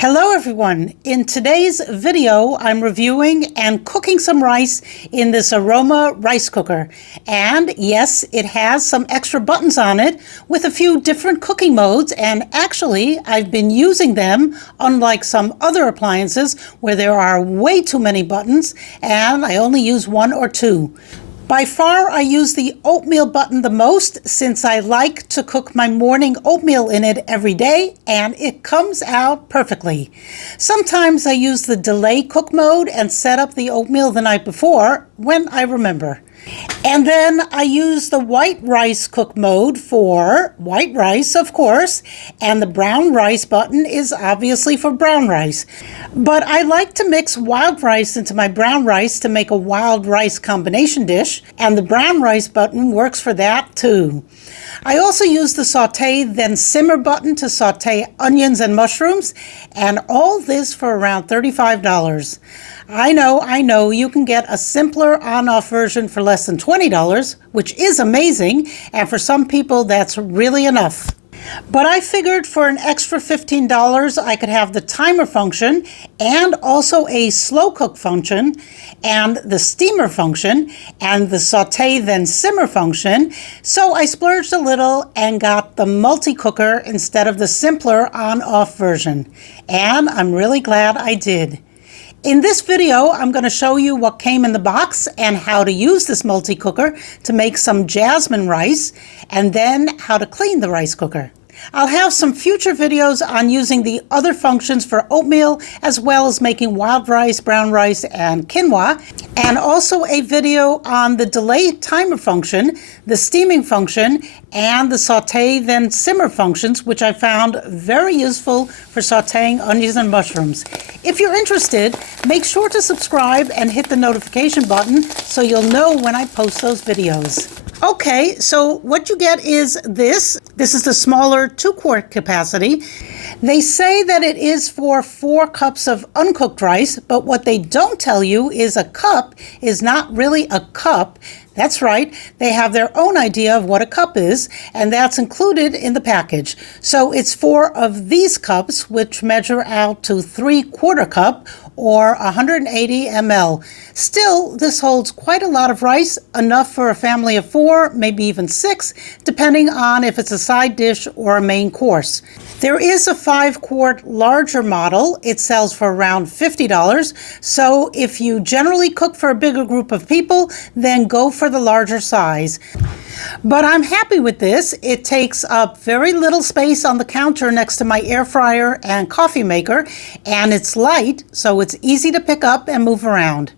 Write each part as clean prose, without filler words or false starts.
Hello everyone. In today's video, I'm reviewing and cooking some rice in this Aroma rice cooker. And yes, it has some extra buttons on it with a few different cooking modes, and actually I've been using them unlike some other appliances where there are way too many buttons and I only use one or two. By far, I use the oatmeal button the most since I like to cook my morning oatmeal in it every day, and it comes out perfectly. Sometimes I use the delay cook mode and set up the oatmeal the night before when I remember. And then I use the white rice cook mode for white rice, of course, and the brown rice button is obviously for brown rice. But I like to mix wild rice into my brown rice to make a wild rice combination dish, and the brown rice button works for that too. I also use the saute then simmer button to saute onions and mushrooms, and all this for around $35. I know, you can get a simpler on-off version for less than $20, which is amazing, and for some people that's really enough. But I figured for an extra $15 I could have the timer function and also a slow cook function and the steamer function and the saute then simmer function. So I splurged a little and got the multi-cooker instead of the simpler on-off version. And I'm really glad I did. In this video, I'm going to show you what came in the box and how to use this multi-cooker to make some jasmine rice, and then how to clean the rice cooker. I'll have some future videos on using the other functions for oatmeal, as well as making wild rice, brown rice, and quinoa, and also a video on the delay timer function, the steaming function, and the saute then simmer functions, which I found very useful for sauteing onions and mushrooms. If you're interested, make sure to subscribe and hit the notification button so you'll know when I post those videos. Okay, so what you get is this. This is the smaller 2-quart capacity. They say that it is for 4 cups of uncooked rice, but what they don't tell you is a cup is not really a cup. That's right, they have their own idea of what a cup is, and that's included in the package. So it's 4 of these cups, which measure out to 3/4 cup, or 180 ml. Still, this holds quite a lot of rice, enough for a family of 4, maybe even 6, depending on if it's a side dish or a main course. There is a 5-quart larger model. It sells for around $50. So if you generally cook for a bigger group of people, then go for the larger size. But I'm happy with this. It takes up very little space on the counter next to my air fryer and coffee maker, and it's light, so it's easy to pick up and move around.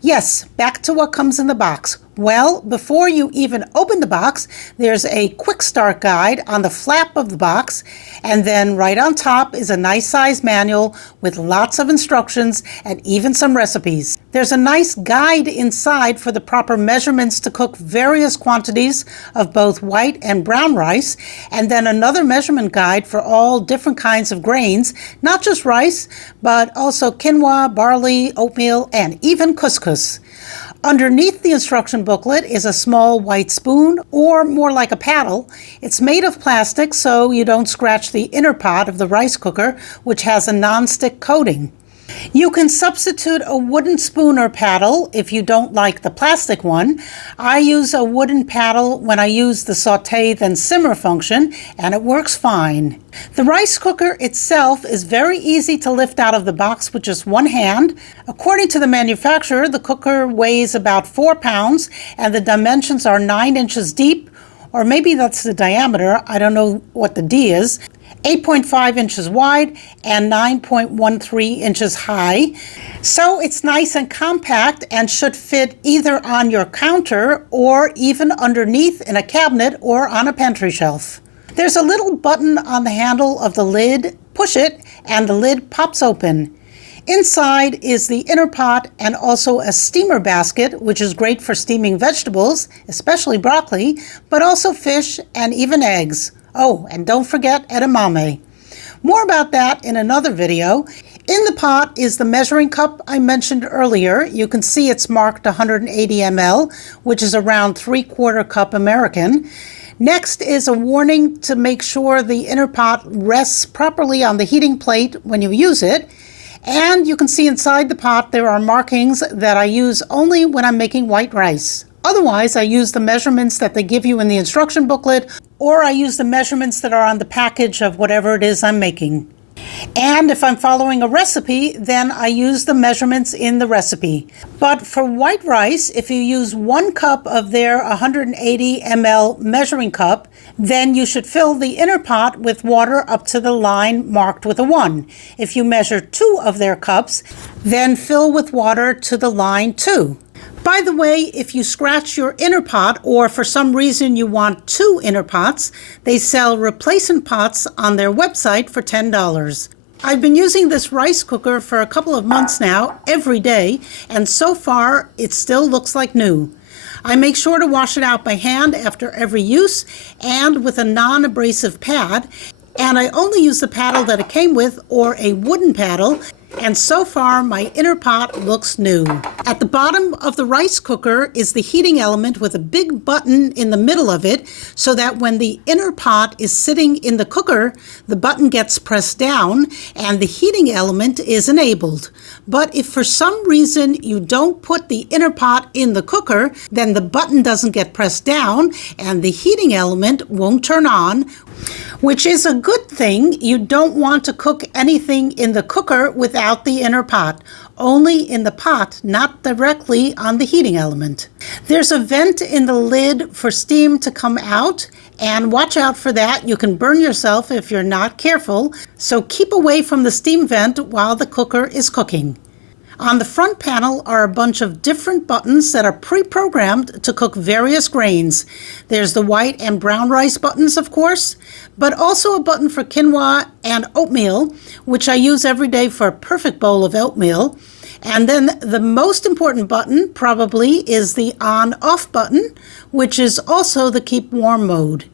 Yes, back to what comes in the box. Well, before you even open the box, there's a quick start guide on the flap of the box, and then right on top is a nice size manual with lots of instructions and even some recipes. There's a nice guide inside for the proper measurements to cook various quantities of both white and brown rice, and then another measurement guide for all different kinds of grains, not just rice, but also quinoa, barley, oatmeal, and even couscous. Underneath the instruction booklet is a small white spoon, or more like a paddle. It's made of plastic so you don't scratch the inner pot of the rice cooker, which has a non-stick coating. You can substitute a wooden spoon or paddle if you don't like the plastic one. I use a wooden paddle when I use the saute then simmer function, and it works fine. The rice cooker itself is very easy to lift out of the box with just one hand. According to the manufacturer, the cooker weighs about 4 pounds and the dimensions are 9 inches deep, or maybe that's the diameter, I don't know what the D is, 8.5 inches wide and 9.13 inches high. So it's nice and compact and should fit either on your counter or even underneath in a cabinet or on a pantry shelf. There's a little button on the handle of the lid. Push it and the lid pops open. Inside is the inner pot and also a steamer basket, which is great for steaming vegetables, especially broccoli, but also fish and even eggs. Oh, and don't forget edamame. More about that in another video. In the pot is the measuring cup I mentioned earlier. You can see it's marked 180 ml, which is around 3/4 cup American. Next is a warning to make sure the inner pot rests properly on the heating plate when you use it. And you can see inside the pot there are markings that I use only when I'm making white rice. Otherwise, I use the measurements that they give you in the instruction booklet, or I use the measurements that are on the package of whatever it is I'm making. And if I'm following a recipe, then I use the measurements in the recipe. But for white rice, if you use 1 cup of their 180 ml measuring cup, then you should fill the inner pot with water up to the line marked with a 1. If you measure 2 of their cups, then fill with water to the line 2. By the way, if you scratch your inner pot, or for some reason you want 2 inner pots, they sell replacement pots on their website for $10. I've been using this rice cooker for a couple of months now, every day, and so far it still looks like new. I make sure to wash it out by hand after every use and with a non-abrasive pad, and I only use the paddle that it came with or a wooden paddle, and so far my inner pot looks new. At the bottom of the rice cooker is the heating element with a big button in the middle of it, so that when the inner pot is sitting in the cooker, the button gets pressed down and the heating element is enabled. But if for some reason you don't put the inner pot in the cooker, then the button doesn't get pressed down and the heating element won't turn on, which is a good thing. You don't want to cook anything in the cooker without the inner pot. Only in the pot, not directly on the heating element. There's a vent in the lid for steam to come out, and watch out for that. You can burn yourself if you're not careful, so keep away from the steam vent while the cooker is cooking. On the front panel are a bunch of different buttons that are pre-programmed to cook various grains. There's the white and brown rice buttons, of course, but also a button for quinoa and oatmeal, which I use every day for a perfect bowl of oatmeal. And then the most important button probably is the on-off button, which is also the keep warm mode.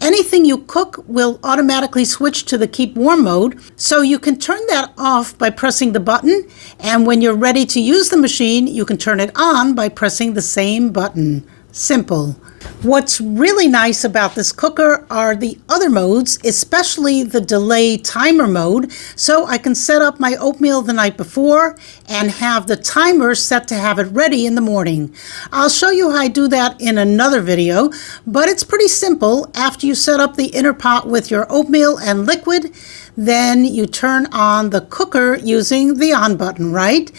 Anything you cook will automatically switch to the keep warm mode, so you can turn that off by pressing the button, and when you're ready to use the machine, you can turn it on by pressing the same button. Simple. What's really nice about this cooker are the other modes, especially the delay timer mode, so I can set up my oatmeal the night before and have the timer set to have it ready in the morning. I'll show you how I do that in another video, but it's pretty simple. After you set up the inner pot with your oatmeal and liquid, then you turn on the cooker using the on button, right?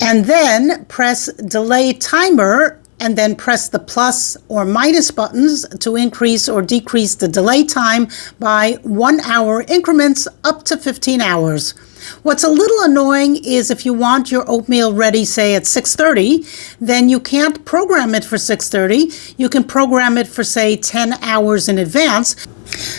And then press delay timer, and then press the plus or minus buttons to increase or decrease the delay time by 1 hour increments up to 15 hours. What's a little annoying is if you want your oatmeal ready, say at 6:30, then you can't program it for 6:30. You can program it for, say, 10 hours in advance.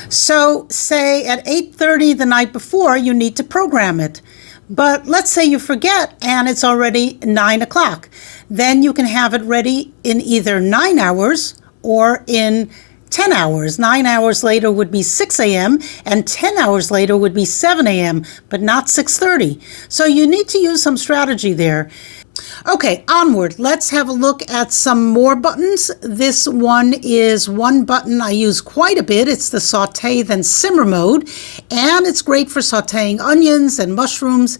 So say at 8:30 the night before, you need to program it. But let's say you forget and it's already 9 o'clock. Then you can have it ready in either 9 hours or in 10 hours. 9 hours later would be 6 a.m. and 10 hours later would be 7 a.m., but not 6:30. So you need to use some strategy there. Okay, onward. Let's have a look at some more buttons. This one is one button I use quite a bit. It's the saute then simmer mode, and it's great for sauteing onions and mushrooms.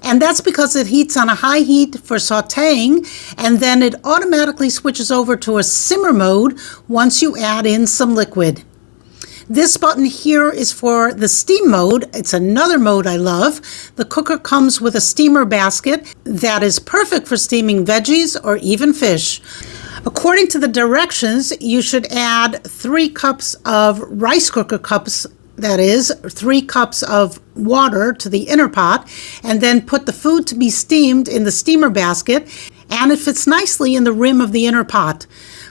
And that's because it heats on a high heat for sauteing, and then it automatically switches over to a simmer mode once you add in some liquid. This button here is for the steam mode. It's another mode I love. The cooker comes with a steamer basket that is perfect for steaming veggies or even fish. According to the directions, you should add 3 cups of rice cooker cups, that is 3 cups of water to the inner pot, and then put the food to be steamed in the steamer basket, and it fits nicely in the rim of the inner pot.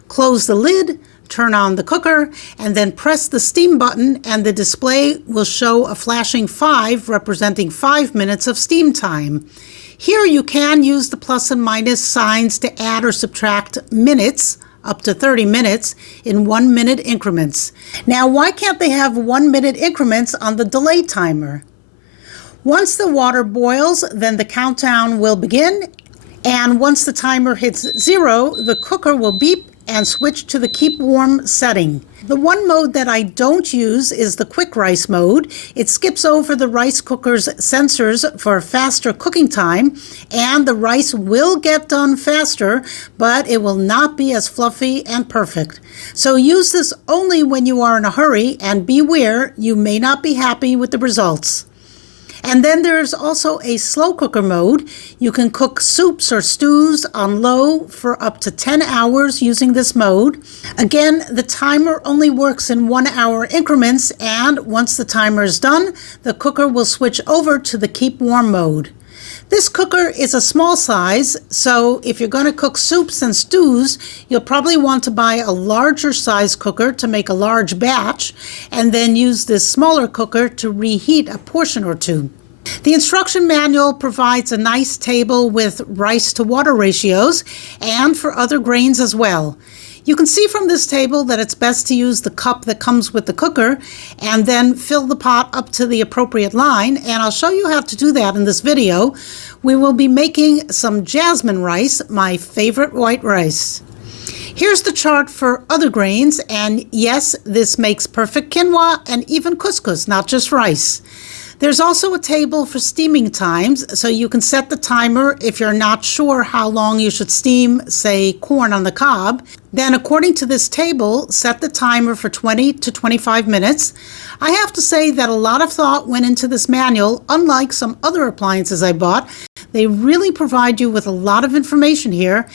Close the lid, turn on the cooker, and then press the steam button, and the display will show a flashing 5 representing 5 minutes of steam time. Here you can use the plus and minus signs to add or subtract minutes, up to 30 minutes, in 1 minute increments. Now, why can't they have 1 minute increments on the delay timer? Once the water boils, then the countdown will begin, and once the timer hits 0, the cooker will beep and switch to the keep warm setting. The one mode that I don't use is the quick rice mode. It skips over the rice cooker's sensors for faster cooking time, and the rice will get done faster, but it will not be as fluffy and perfect. So use this only when you are in a hurry, and beware, you may not be happy with the results. And then there's also a slow cooker mode. You can cook soups or stews on low for up to 10 hours using this mode. Again, the timer only works in 1 hour increments, and once the timer is done, the cooker will switch over to the keep warm mode. This cooker is a small size, so if you're going to cook soups and stews, you'll probably want to buy a larger size cooker to make a large batch, and then use this smaller cooker to reheat a portion or two. The instruction manual provides a nice table with rice to water ratios and for other grains as well. You can see from this table that it's best to use the cup that comes with the cooker and then fill the pot up to the appropriate line, and I'll show you how to do that in this video. We will be making some jasmine rice, my favorite white rice. Here's the chart for other grains, and yes, this makes perfect quinoa and even couscous, not just rice. There's also a table for steaming times, so you can set the timer if you're not sure how long you should steam, say, corn on the cob. Then, according to this table, set the timer for 20 to 25 minutes. I have to say that a lot of thought went into this manual, unlike some other appliances I bought. They really provide you with a lot of information here.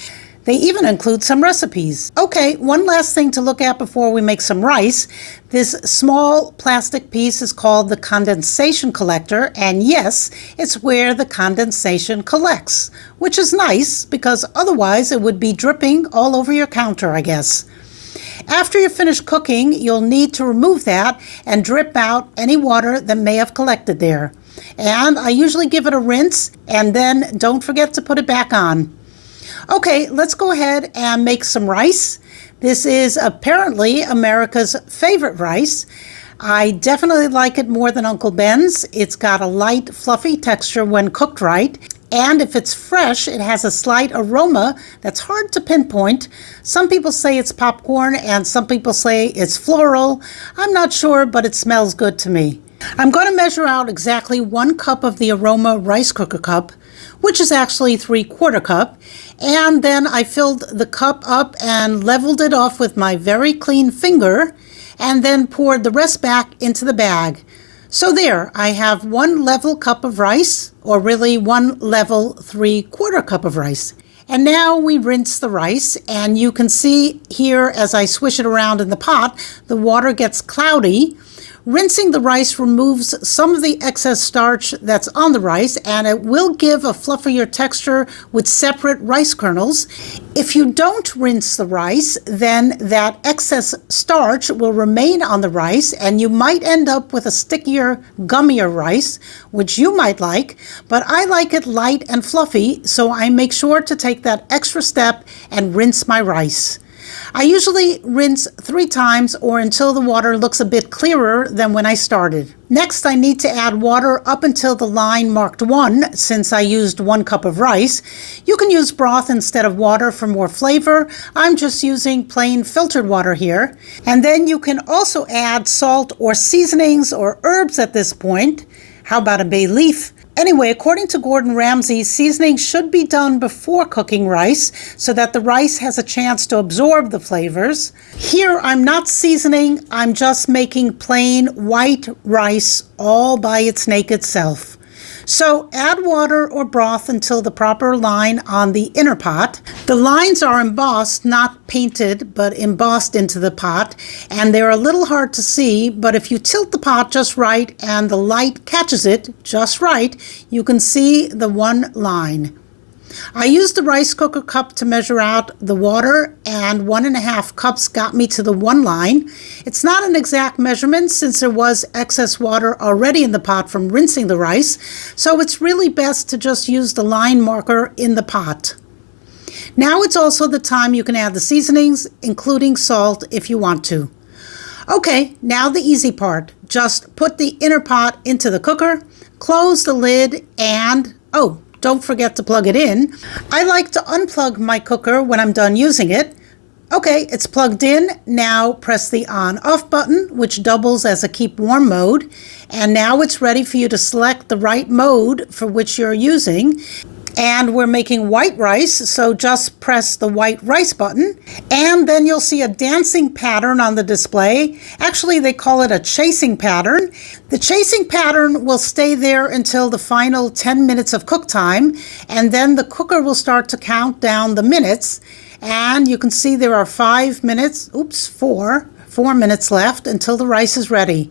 They even include some recipes. Okay, one last thing to look at before we make some rice. This small plastic piece is called the condensation collector, and yes, it's where the condensation collects, which is nice because otherwise it would be dripping all over your counter, I guess. After you finish cooking, you'll need to remove that and drip out any water that may have collected there. And I usually give it a rinse, and then don't forget to put it back on. Okay, let's go ahead and make some rice. This is apparently America's favorite rice. I definitely like it more than Uncle Ben's. It's got a light, fluffy texture when cooked right. And if it's fresh, it has a slight aroma that's hard to pinpoint. Some people say it's popcorn and some people say it's floral. I'm not sure, but it smells good to me. I'm going to measure out exactly 1 cup of the Aroma rice cooker cup, which is actually 3/4 cup. And then I filled the cup up and leveled it off with my very clean finger, and then poured the rest back into the bag. So there, I have 1 level cup of rice, or really 1 level 3/4 cup of rice. And now we rinse the rice, and you can see here as I swish it around in the pot, the water gets cloudy. Rinsing the rice removes some of the excess starch that's on the rice, and it will give a fluffier texture with separate rice kernels. If you don't rinse the rice, then that excess starch will remain on the rice, and you might end up with a stickier, gummier rice, which you might like, but I like it light and fluffy, so I make sure to take that extra step and rinse my rice. I usually rinse 3 times or until the water looks a bit clearer than when I started. Next, I need to add water up until the line marked 1, since I used 1 cup of rice. You can use broth instead of water for more flavor. I'm just using plain filtered water here. And then you can also add salt or seasonings or herbs at this point. How about a bay leaf? Anyway, according to Gordon Ramsay, seasoning should be done before cooking rice so that the rice has a chance to absorb the flavors. Here, I'm not seasoning, I'm just making plain white rice all by its naked self. So add water or broth until the proper line on the inner pot. The lines are embossed, not painted, but embossed into the pot, and they're a little hard to see, but if you tilt the pot just right and the light catches it just right, you can see the one line. I used the rice cooker cup to measure out the water, and 1.5 cups got me to the 1 line. It's not an exact measurement since there was excess water already in the pot from rinsing the rice, so it's really best to just use the line marker in the pot. Now it's also the time you can add the seasonings, including salt if you want to. Okay, now the easy part. Just put the inner pot into the cooker, close the lid, and don't forget to plug it in. I like to unplug my cooker when I'm done using it. Okay, it's plugged in. Now press the on-off button, which doubles as a keep warm mode. And now it's ready for you to select the right mode for which you're using. And we're making white rice, so just press the white rice button. And then you'll see a dancing pattern on the display. Actually, they call it a chasing pattern. The chasing pattern will stay there until the final 10 minutes of cook time. And then the cooker will start to count down the minutes. And you can see there are 4 minutes left until the rice is ready.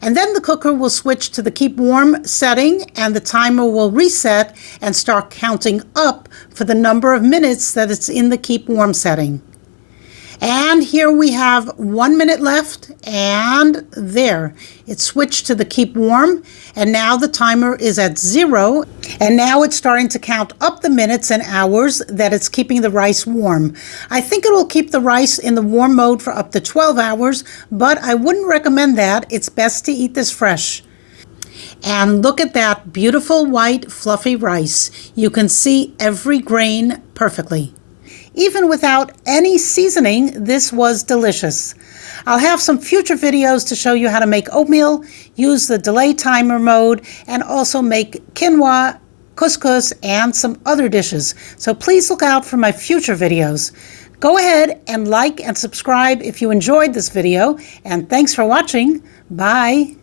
And then the cooker will switch to the keep warm setting and the timer will reset and start counting up for the number of minutes that it's in the keep warm setting. And here we have 1 minute left, and there, it switched to the keep warm, and now the timer is at 0, and now it's starting to count up the minutes and hours that it's keeping the rice warm. I think it will keep the rice in the warm mode for up to 12 hours, but I wouldn't recommend that. It's best to eat this fresh. And look at that beautiful white fluffy rice. You can see every grain perfectly. Even without any seasoning, this was delicious. I'll have some future videos to show you how to make oatmeal, use the delay timer mode, and also make quinoa, couscous, and some other dishes. So please look out for my future videos. Go ahead and like and subscribe if you enjoyed this video, and thanks for watching. Bye.